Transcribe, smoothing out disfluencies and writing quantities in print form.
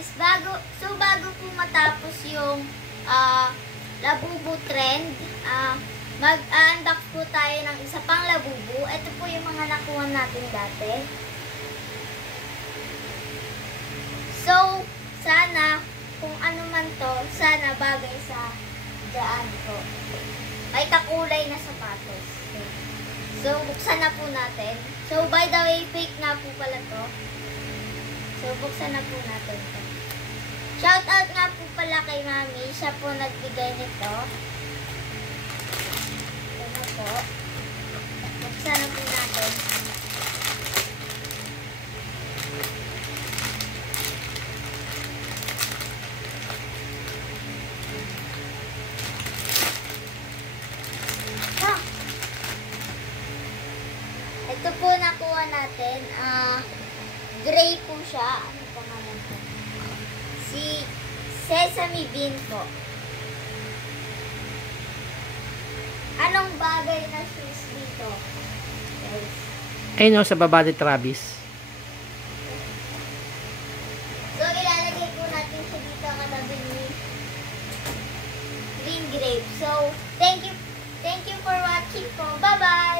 guys, bago po matapos yung labubu trend, mag-unbox po tayo ng isa pang labubu. Ito po yung mga nakuha natin dati. So, sana, kung ano man to, sana bagay sa daan ko. May kakulay na sapatos. So, buksan na po natin. So, by the way, fake nga po pala to. So, buksan na po natin to. Shoutout nga po pala kay Mami. Siya po nagbigay nito. Ito na po. Buksan na po natin. Ito po nakuha natin. Gray po siya. Ano pangalan po? Si Sesame Bean po. Anong bagay na shoes dito? Guys. Ayun o, sa baba ni Travis. So, ilalagay po natin siya dito katabi ni Green Grape. So, thank you for watching po. Bye-bye!